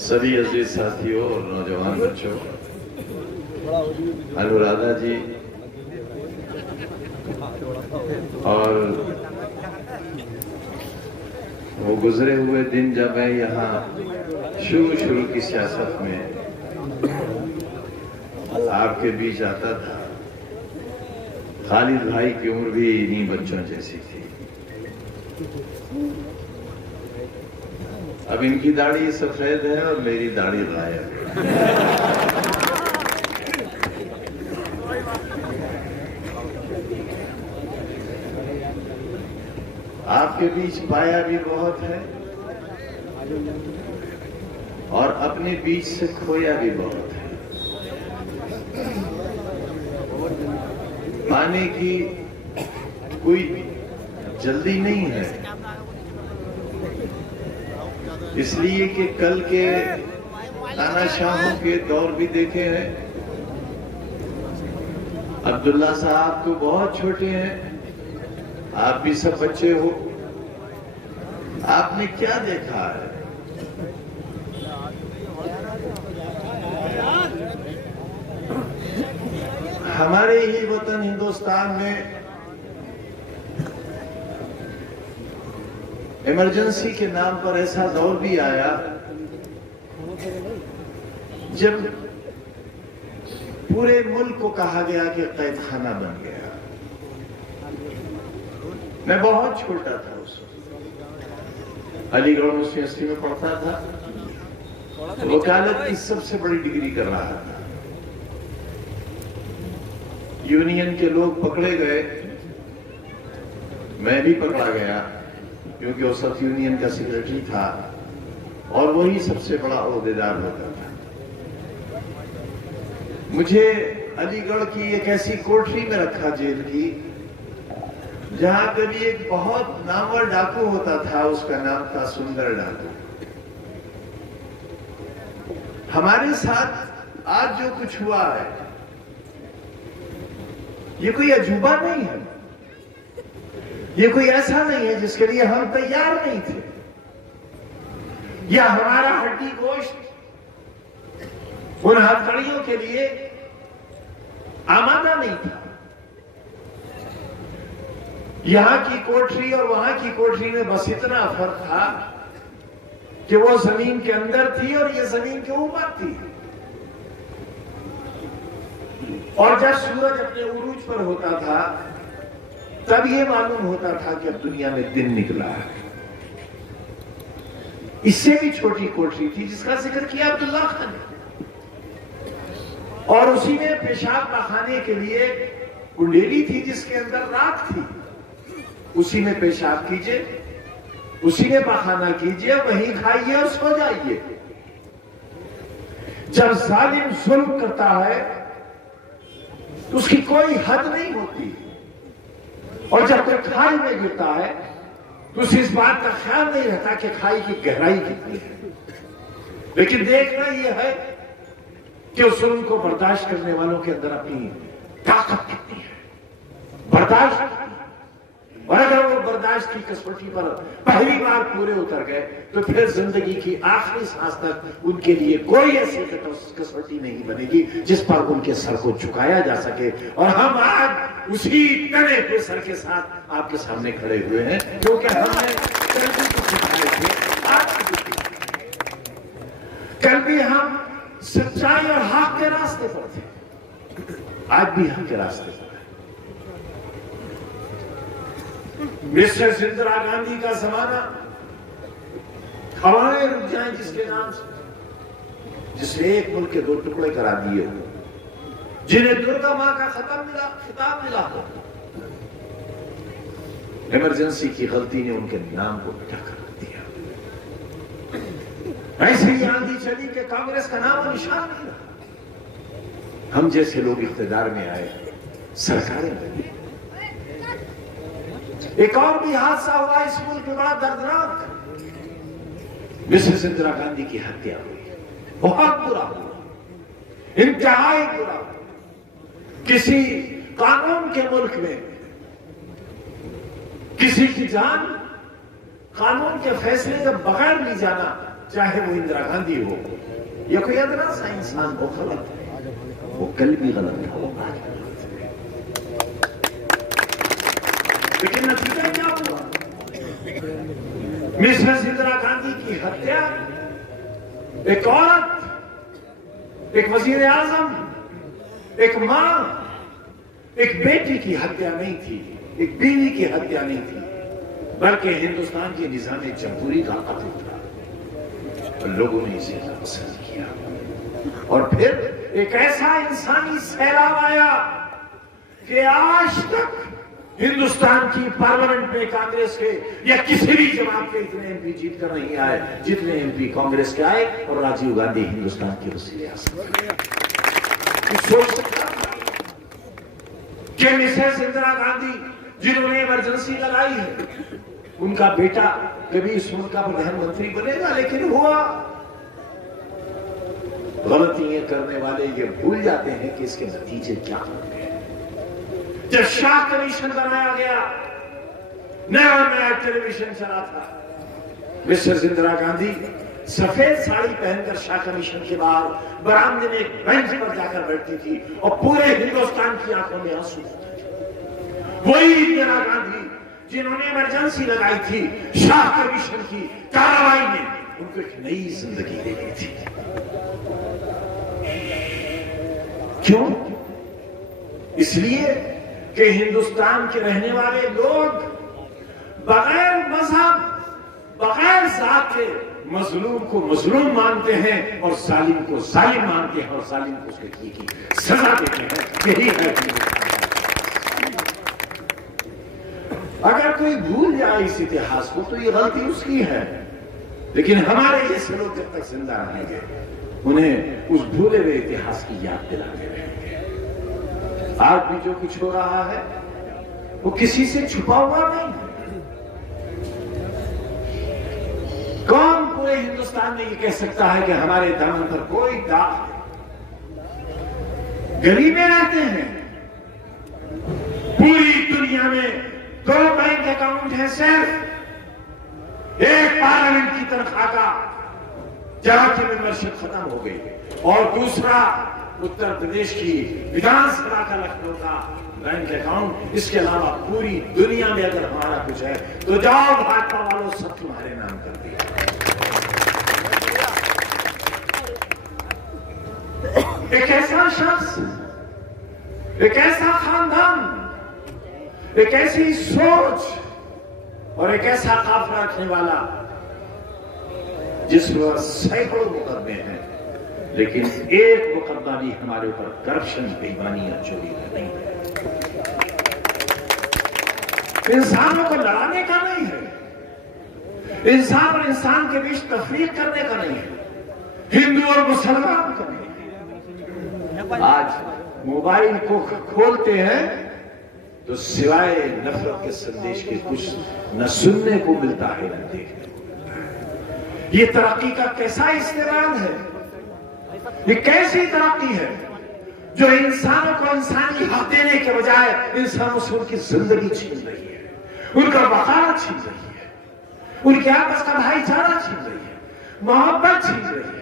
सभी अजीज साथियों और नौजवान बच्चों, अनुराधा जी और वो गुजरे हुए दिन जब मैं यहाँ शुरू की सियासत में आपके बीच आता था, खालिद भाई की उम्र भी इन्हीं बच्चों जैसी थी। अब इनकी दाढ़ी सफेद है और मेरी दाढ़ी गायब है। आपके बीच पाया भी बहुत है और अपने बीच से खोया भी बहुत है। पाने की कोई जल्दी नहीं है, इसलिए कि कल के तानाशाहों के दौर भी देखे हैं। अब्दुल्ला साहब तो बहुत छोटे हैं, आप भी सब बच्चे हो। आपने क्या देखा है? हमारे ही वतन हिंदुस्तान में इमरजेंसी के नाम पर ऐसा दौर भी आया जब पूरे मुल्क को कहा गया कि कैद खाना बन गया। मैं बहुत छोटा था उस वक्त, अलीगढ़ यूनिवर्सिटी में पढ़ता था, वकालत की सबसे बड़ी डिग्री कर रहा था। यूनियन के लोग पकड़े गए, मैं भी पकड़ा गया क्योंकि वो सब यूनियन का सेक्रेटरी था और वही सबसे बड़ा ओहदेदार होता था। मुझे अलीगढ़ की एक ऐसी कोठरी में रखा जेल की जहां कभी एक बहुत नामवर डाकू होता था, उसका नाम था सुंदर डाकू। हमारे साथ आज जो कुछ हुआ है ये कोई अजूबा नहीं है, ये कोई ऐसा नहीं है जिसके लिए हम तैयार नहीं थे, या हमारा हड्डी गोश्त उन हथकड़ियों के लिए आमादा नहीं था। यहां की कोठरी और वहां की कोठरी में बस इतना फर्क था कि वो जमीन के अंदर थी और ये जमीन के ऊपर थी। और जब सूरज अपने उरूज पर होता था तब ये मालूम होता था कि अब दुनिया में दिन निकला है। इससे भी छोटी कोठरी थी जिसका जिक्र किया अब्दुल्ला खान ने, और उसी में पेशाब पाखाने के लिए कुंडेली थी जिसके अंदर राख थी। उसी में पेशाब कीजिए, उसी में पाखाना कीजिए, वहीं खाइए और सो जाइए। जब जालिम जुल्म करता है तो उसकी कोई हद नहीं होती, और जब कोई खाई में गिरता है तो उसे इस बात का ख्याल नहीं रहता कि खाई की गहराई कितनी है। लेकिन देखना यह है कि उस जुल्म को बर्दाश्त करने वालों के अंदर अपनी ताकत कितनी है, बर्दाश्त। और अगर वो बर्दाश्त की कसौटी पर पहली बार पूरे उतर गए तो फिर जिंदगी की आखिरी सांस तक उनके लिए कोई ऐसी कसौटी नहीं बनेगी जिस पर उनके सर को झुकाया जा सके। और हम आज उसी तने पे सर के साथ आपके सामने खड़े हुए हैं, क्योंकि हमने कल भी कुछ सिखाए थे, आज भी कुछ सिखाए। कल भी हम सच्चाई और हक के रास्ते पर थे, आज भी हक के रास्ते पर। मिसेस इंदिरा गांधी का जमाना, हवाएं रुक जाएं जिसके नाम से, जिसने एक मुल्क के दो टुकड़े करा दिए हो, जिन्हें दुर्गा मां का खिताब मिला हो। इमरजेंसी की गलती ने उनके नाम को मिटा कर दिया। ऐसी ही आंधी चली कि कांग्रेस का नाम और निशान नहीं रहा। हम जैसे लोग इख्तियार में आए, सरकारें बनी। एक और भी हादसा हुआ इस मुल्क में बड़ा दर्दनाक, मिसेस इंदिरा गांधी की हत्या हुई। बहुत बुरा हुआ, इंतहाई बुरा। किसी कानून के मुल्क में किसी की जान कानून के फैसले के बगैर ली जाना चाहे वो इंदिरा गांधी हो या कोई अदना सा इंसान हो, गलत है। वो कल भी गलत था, वो आज भी गलत है। लेकिन नतीजा क्या हुआ? मिसेस इंदिरा गांधी की हत्या एक औरत, एक वजीर आजम, एक मां, एक बेटी की हत्या नहीं थी, एक बीवी की हत्या नहीं थी, बल्कि हिंदुस्तान के निजाम जमहूरी का कत्ल था। और लोगों ने इसे पसंद किया और फिर एक ऐसा इंसानी सैलाब आया कि आज तक हिंदुस्तान की पार्लियामेंट में कांग्रेस के या किसी भी जमात के इतने एमपी जीत कर नहीं आए जितने एमपी कांग्रेस के आए, और राजीव गांधी हिंदुस्तान के वजीर आज़म। सोच सकता कि मिसेस इंदिरा गांधी जिन्होंने इमरजेंसी लगाई है, उनका बेटा कभी इस मुल्क का प्रधानमंत्री बनेगा? लेकिन हुआ। गलतियां करने वाले ये भूल जाते हैं कि इसके नतीजे क्या होंगे। जब शाह कमीशन बनाया गया, नया नया टेलीविजन चला था, मिसेस इंदिरा गांधी सफेद साड़ी पहनकर शाह कमीशन के बाहर बरामदे में एक बेंच पर जाकर बैठती थी और पूरे हिंदुस्तान की आंखों में आंसू होते थे। वही इंदिरा गांधी जिन्होंने इमरजेंसी लगाई थी, शाह कमीशन की कार्रवाई में उनको एक नई जिंदगी दे दी थी। क्यों? इसलिए कि हिंदुस्तान के रहने वाले लोग बगैर मजहब, बगैर जात के मजलूम को मजलूम मानते हैं और जालिम को जालिम मानते हैं और जालिम को उसके किए की सजा देते हैं। यही है अगर कोई भूल जाए इस इतिहास को तो ये गलती उसकी है, लेकिन हमारे जैसे लोग जब तक जिंदा रहेंगे उन्हें उस भूले हुए इतिहास की याद दिलाते रहेंगे। आज भी जो कुछ हो रहा है वो किसी से छुपा हुआ नहीं है। कौन पूरे हिंदुस्तान में ये कह सकता है कि हमारे दामन पर कोई दाग है? गरीबे रहते हैं। पूरी दुनिया में 2 बैंक अकाउंट है सिर्फ, एक पार्लियामेंट की तनख्वाह का जहां की मेंबरशिप खत्म हो गई, और दूसरा उत्तर प्रदेश की विधानसभा का लखनऊ का बैंक अकाउंट। इसके अलावा पूरी दुनिया में अगर हमारा कुछ है तो जाओ भाजपा वालों, सब तुम्हारे नाम कर दिया। एक ऐसा शख्स, एक ऐसा खानदान, एक ऐसी सोच और एक ऐसा काफिला रखने वाला जिस पर सैकड़ों मुकदमे हैं, लेकिन एक मुकदमा भी हमारे ऊपर करप्शन, बेईमानी या चोरी का नहीं है। इंसानों को लड़ाने का नहीं है, इंसान और इंसान के बीच तफरीक करने का नहीं है, हिंदू और मुसलमान का नहीं है। आज मोबाइल को खोलते हैं तो सिवाय नफरत के संदेश के कुछ न सुनने को मिलता है न देखने को मिलता है। ये तरक्की का कैसा इस्तेमाल है? ये कैसी तरक्की है जो इंसानों को इंसानी हक देने के बजाय इंसानों से उनकी जिंदगी छीन रही है, उनका वफादार छीन रही है, उनके आपस का भाईचारा छीन रही है, मोहब्बत छीन रही है।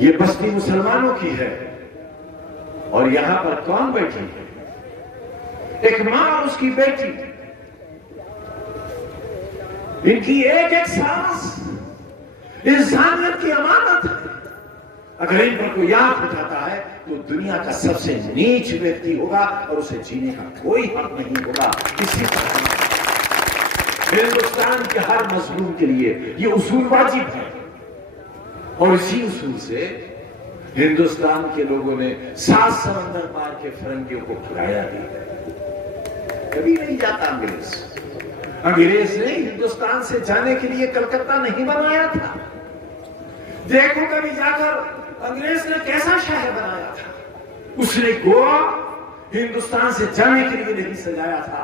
ये बस्ती मुसलमानों की है और यहां पर कौन बैठी है? एक मां और उसकी बेटी। इनकी एक एक सांस इंसानियत की अमानत है। अगर इन पर कोई आंख उठाता है तो दुनिया का सबसे नीच व्यक्ति होगा और उसे जीने का कोई हक नहीं होगा। इसी तरह हिंदुस्तान के हर मजलूम के लिए ये उसूल वाजिब है और इसी उसूल से हिंदुस्तान के लोगों ने 7 समंदर पार के फिरंगियों को खिलाया भी। कभी नहीं जाता अंग्रेज। अंग्रेज ने हिंदुस्तान से जाने के लिए कलकत्ता नहीं बनाया था। देखो कभी जाकर अंग्रेज ने कैसा शहर बनाया था। उसने गोवा हिंदुस्तान से जाने के लिए नहीं सजाया था।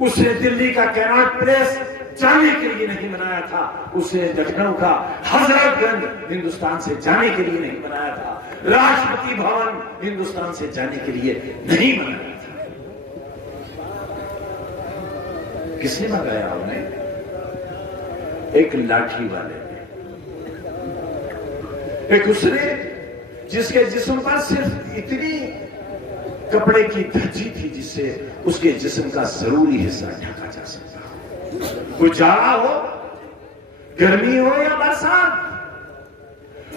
उसने दिल्ली का कैनाट प्लेस जाने के लिए नहीं बनाया था। उसने लखनऊ का हजरतगंज हिंदुस्तान से जाने के लिए नहीं बनाया था। राष्ट्रपति भवन हिंदुस्तान से जाने के लिए नहीं बनाया था। किसने मंगाया उन्हें? एक लाठी वाले ने। एक उसने जिसके जिस्म पर सिर्फ इतनी कपड़े की धज्जी थी जिससे उसके जिस्म का जरूरी हिस्सा ढका जा सकता हो। कोई जाड़ा हो, गर्मी हो या बरसात,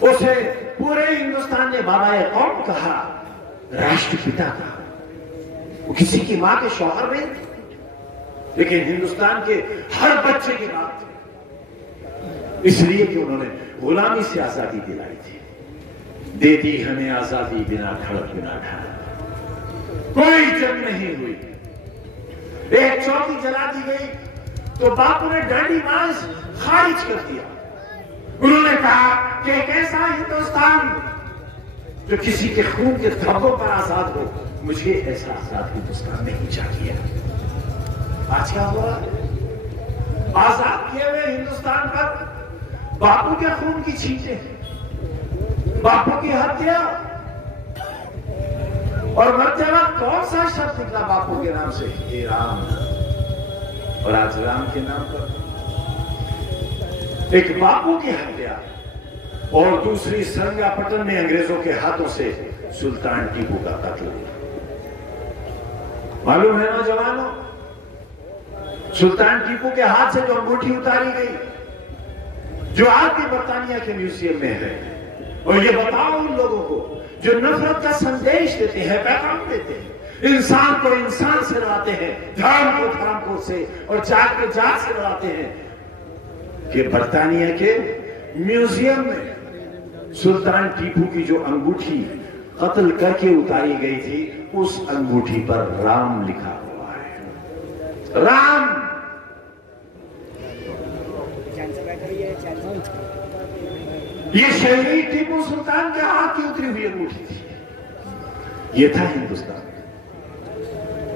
उसे पूरे हिंदुस्तान ने बाबा कौम कहा, राष्ट्रपिता कहा। वो किसी की मां के शौहर नहीं थे, लेकिन हिंदुस्तान के हर बच्चे की बात थी, इसलिए कि उन्होंने गुलामी से आजादी दिलाई थी। दे दी हमें आजादी बिना धड़क बिना ढाल, कोई जंग नहीं हुई। एक चौकी जला दी गई तो बापू ने डंडी मार्च खारिज कर दिया। उन्होंने कहा कि एक ऐसा हिंदुस्तान जो किसी के खून के धब्बों पर आजाद हो, मुझे ऐसा आजाद हिंदुस्तान नहीं चाहिए। आज क्या हुआ? आजाद किए हुए हिंदुस्तान पर बापू के खून की छींटें, बापू की हत्या, और मरते वक्त कौन सा शब्द निकला बापू के नाम से? हे राम। और आज राम के नाम पर एक बापू की हत्या और दूसरी संगापटन में अंग्रेजों के हाथों से सुल्तान टीपू का कत्ल। मालूम है नौजवानों, सुल्तान टीपू के हाथ से जो अंगूठी उतारी गई, जो आज भी बर्तानिया के म्यूजियम में है, और ये बताओ उन लोगों को जो नफरत का संदेश देते हैं, पैगाम देते हैं, इंसान को इंसान से लड़ाते हैं, धर्म को धर्म को से, और जात को जात से लड़ाते हैं, कि बर्तानिया के म्यूजियम में सुल्तान टीपू की जो अंगूठी कत्ल करके उतारी गई थी, उस अंगूठी पर राम लिखा हुआ है। राम। ये शहीद टीपू सुल्तान के हाथ की उतरी हुई अंगूठी थी। ये था हिंदुस्तान।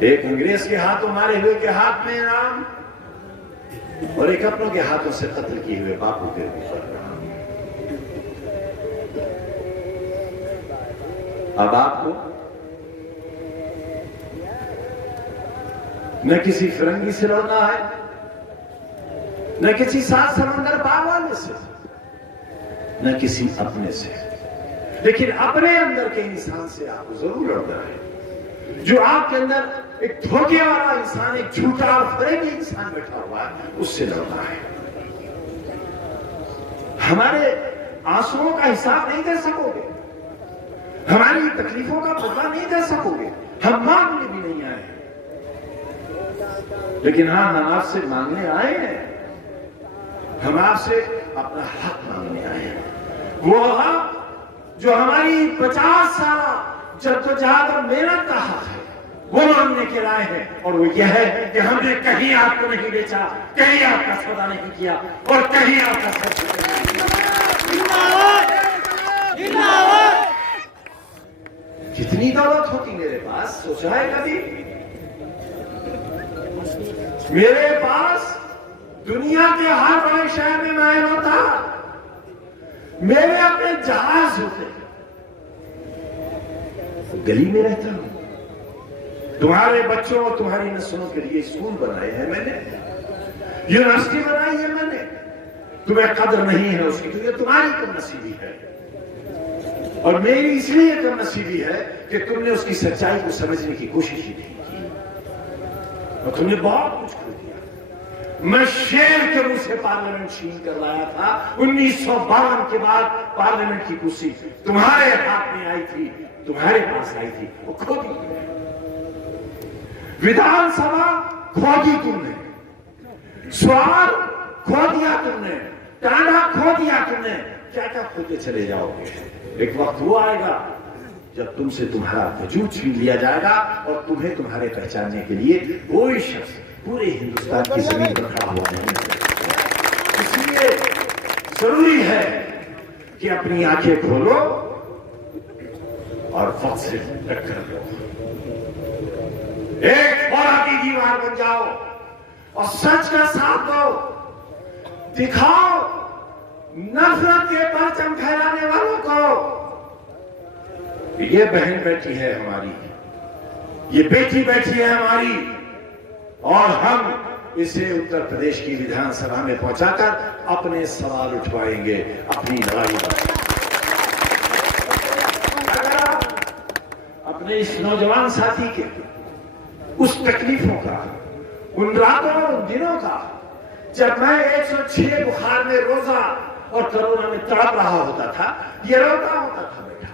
एक अंग्रेज के हाथों मारे हुए के हाथ में राम, और एक अपनों के हाथों से कत्ल किए हुए बापू के ऊपर राम। अब आपको न किसी फिरंगी से लड़ना है, न किसी सात समंदर पार वाले से, न किसी अपने से, लेकिन अपने अंदर के इंसान से आपको जरूर लड़ना है। जो आपके अंदर एक धोखे वाला इंसान, एक झूठा और फरेबी इंसान बैठा हुआ है, उससे लड़ना है। हमारे आंसुओं का हिसाब नहीं दे सकोगे, हमारी तकलीफों का बदला नहीं दे सकोगे, हम मांगने भी नहीं आए, लेकिन हाँ, हम आपसे मांगने आए हैं। हम आपसे अपना हक मांगने आए हैं, वो हक जो हमारी 50 साल जद्दोजहद और मेहनत का हक है, वो मांगने के लाए हैं। और वो यह है कि हमने कहीं आपको नहीं बेचा, कहीं आपका सौदा नहीं किया, और कहीं आपका कितनी दौलत होती मेरे पास, सोचा है कभी? मेरे पास दुनिया के हर बड़े शहर में महल होता, मेरे अपने जहाज होते, गली में रहता हूं। तुम्हारे बच्चों और तुम्हारी नस्लों के लिए स्कूल बनाए हैं मैंने, यूनिवर्सिटी बनाई है मैंने। तुम्हें कदर नहीं है उसकी, क्योंकि तुम्हारी कमनसीबी है, और मेरी इसलिए कमनसीबी है कि तुमने उसकी सच्चाई को समझने की कोशिश ही नहीं की, और तुमने बहुत कुछ कर दिया। मैं शेर के मुंह से पार्लियामेंट छीन कर लाया था। 1952 के बाद पार्लियामेंट की कुर्सी तुम्हारे हाथ में आई थी, तुम्हारे पास आई थी, वो खो दी। विधानसभा खो दी तुमने, स्वार खो दिया तुमने, टांडा खो दिया तुमने, क्या क्या खोते चले जाओगे। एक वक्त वो आएगा जब तुमसे तुम्हारा वजूद छीन लिया जाएगा, और तुम्हें तुम्हारे पहचानने के लिए कोई शख्स पूरे हिंदुस्तान की जमीन पर खड़ा हुआ नहीं। इसलिए जरूरी है कि अपनी आंखें खोलो और वक्त से टक्कर लो, एक फौरा की दीवार बन जाओ और सच का साथ दो, दिखाओ नफरत के परचम फैलाने वालों को। ये बहन बैठी है हमारी, ये बेटी बैठी है हमारी, और हम इसे उत्तर प्रदेश की विधानसभा में पहुंचाकर अपने सवाल उठवाएंगे, अपनी लड़ाई लड़ेंगे। अपने इस नौजवान साथी के उस तकलीफों का, उन रातों और उन दिनों का जब मैं 106 बुखार में रोजा और कोरोना में तड़प रहा होता था, ये रोता होता था बेटा।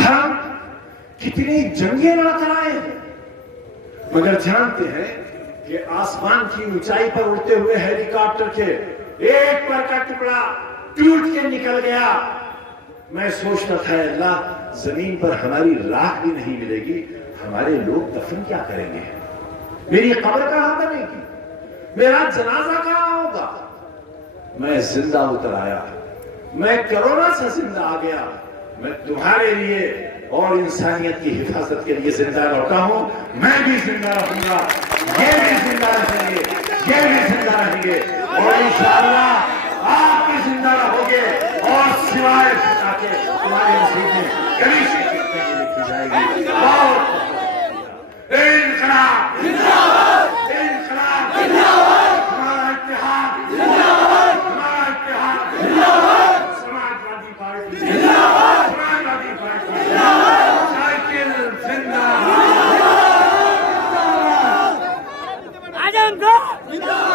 हम कितनी जंगें लड़कर आए हैं, मगर जानते हैं कि आसमान की ऊंचाई पर उड़ते हुए हेलीकॉप्टर के एक पर का टुकड़ा टूट के निकल गया। मैं सोचता था अल्लाह, जमीन पर हमारी राख भी नहीं मिलेगी, हमारे लोग दफन क्या करेंगे, मेरी कब्र कहां बनेगी, मेरा जनाजा कहां होगा। मैं जिंदा उतर आया, मैं कोरोना से जिंदा आ गया, मैं तुम्हारे लिए और इंसानियत की हिफाजत के लिए जिंदा लौटा हूं। मैं भी जिंदा रहूंगा, ये भी जिंदा रहेंगे, ये भी जिंदा रहेंगे और इंशाअल्लाह आप भी जिंदा रहोगे और सिवाय खुदा के तुम्हारे नसीब में कभी शिकस्त नहीं लिखी जाएगी। इनकलाब जिंदाबाद, इनकलाब जिंदाबाद, हमारा इत्तेहाद जिंदाबाद, हमारा इत्तेहाद जिंदाबाद, समाजवादी पार्टी जिंदाबाद, समाजवादी पार्टी जिंदाबाद, साइकिल जिंदाबाद, आजम